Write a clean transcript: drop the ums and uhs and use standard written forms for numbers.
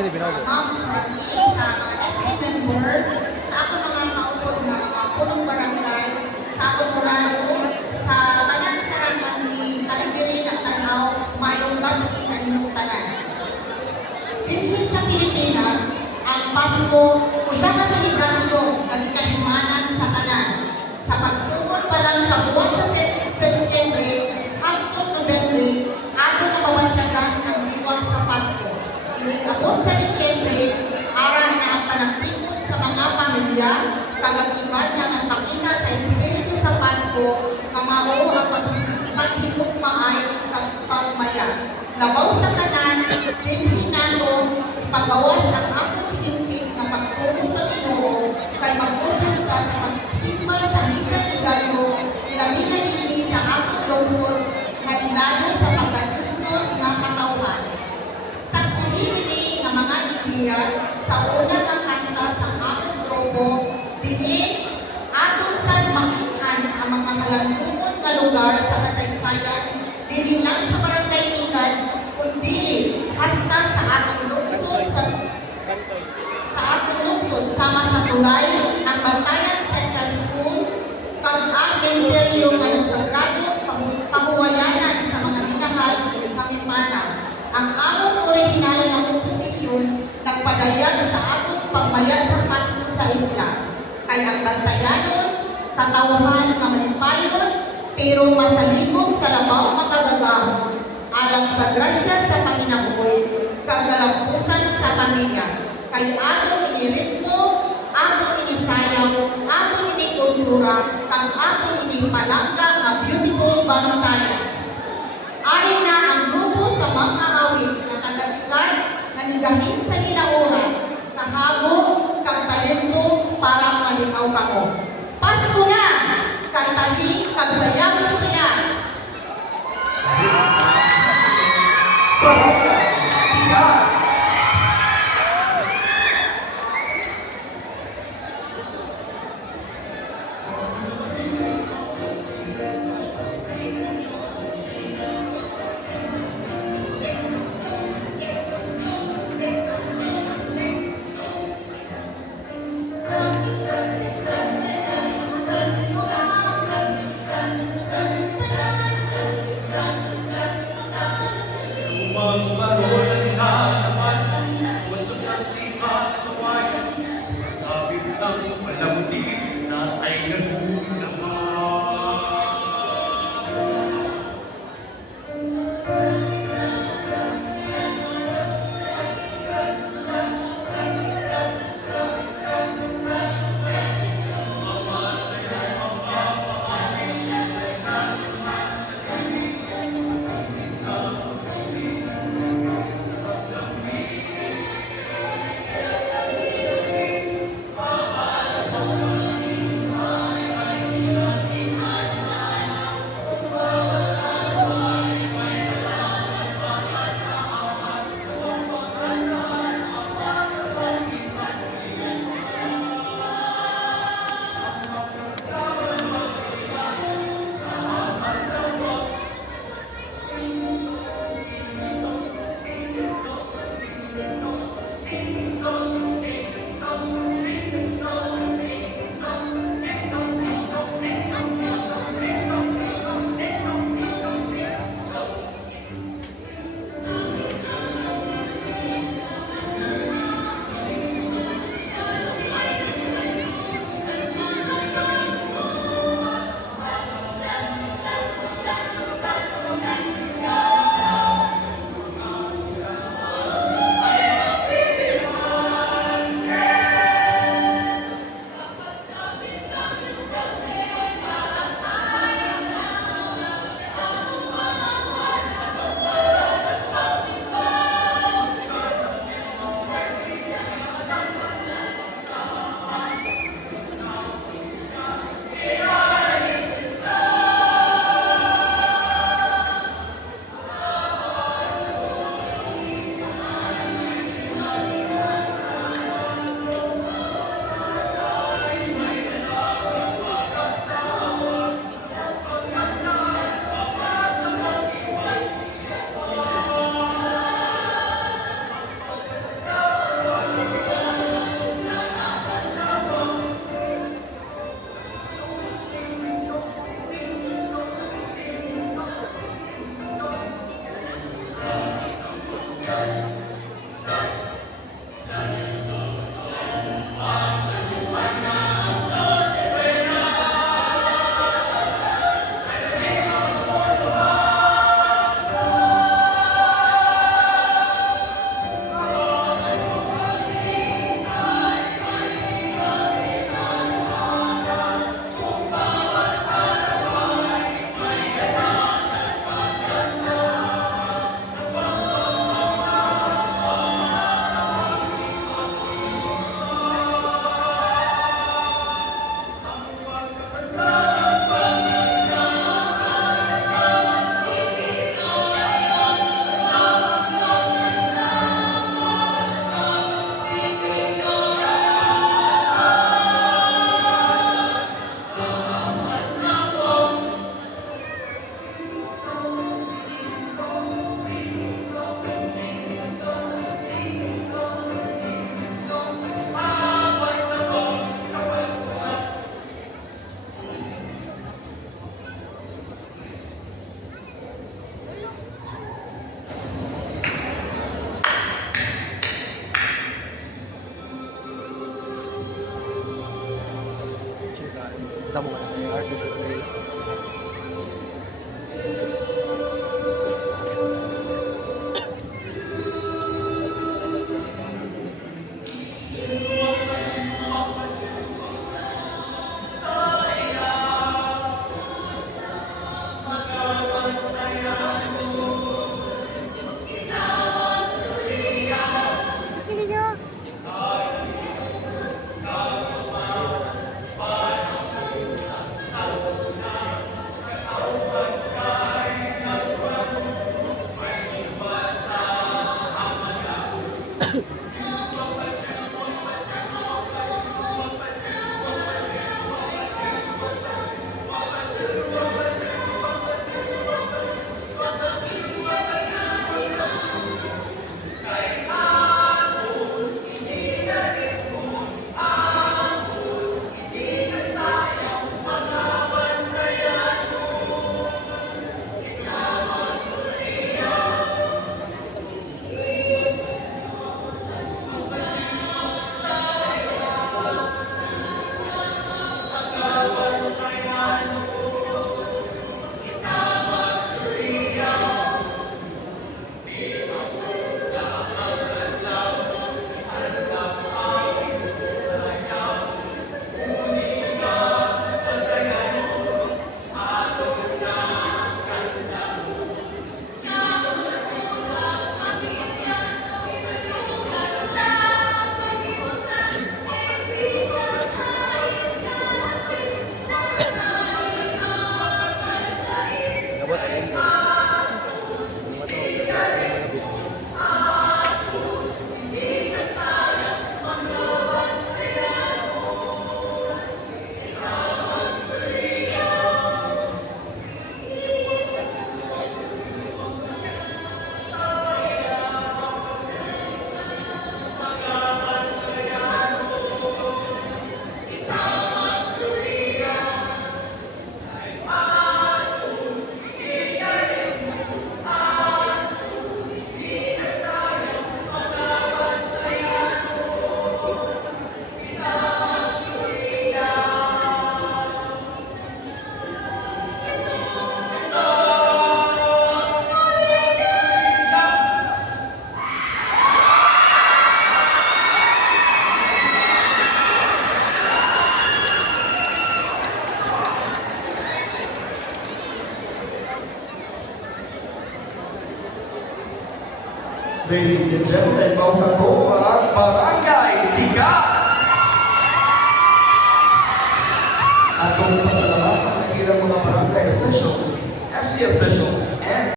dili binobo. Sa mga SK members, sa ako mga maupod na mga punong barangay, sa ako mula sa tanan sarangan ni Kaligiri at Tanaw, mayong gabi kaninong tanan. Dinhi sa Pilipinas, ang Pasko, usa ka selebrasyon ng ikahimanan sa tanan. Sa pagsugod pa lang sa buwan sa Setyembre, hangtod Nobyembre, ato na mawatyagan ang diwa sa Pasko. Inikabot sa Disyembre, araw na ang panagtipon sa mga pamilya, kagagiban na nagpakita sa Espiritu sa Pasko, mga o ang paghigugmaay kag pagmaya. Labaw sa kanan, dinhi nato ipagawas ang atong higpit na pagtuo sa Ginoo kay magpupod ka sa pagsimba sa misa ni Gallo, ilaminan dinhi sa atong lungsod na ilalo sa pagkaduston nga katawhan. Saksihin nga mga ideya sa una nga kanta sa atong grupo, diin atong sad makitaan ang mga halagtungon nga lugar sa kasaysayan, dili lang sa barangay Ikan, kundi hasta sa atong lungsod sa atong lungsod sama sa tulay ang Bantayan Central School kag ang interior nga nagsagrado pahuwayanan sa mga minahal kami panaw. Ang among original na komposisyon nagpadayag sa atong pagmaya sa Pasko sa isla. Kay ang Bantayanon, katawhan nga malipayon, pero masaligog sa labaw makagagahon. Alang sa grasya sa Panginoon, kagalampusan sa pamilya. Kay atong iniritmo, atong inisayaw, atong inikultura, kang atong inipalangga nga beautiful Bantayan. Ari na ang grupo sa mga awit na tagatikan na nigahin sa oras, kahabo, kang talento para malikaw kako. Pasko na! Kantahin, kagsayang saya! Tamo nga na yung artist at nila. Sige nyo. Dapat ayun mo. Ladies and gentlemen, mauna ko ang Barangay Tigat! Atong pasalamatan ang ilang mga barangay officials, SC officials,